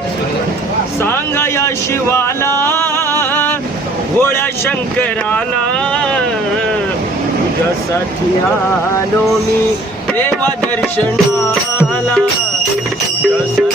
सांगा या शिवाला भोळ्या शंकराला तुझ्यासाठी आलो मी देवा दर्शनाला तुझ्यासाठी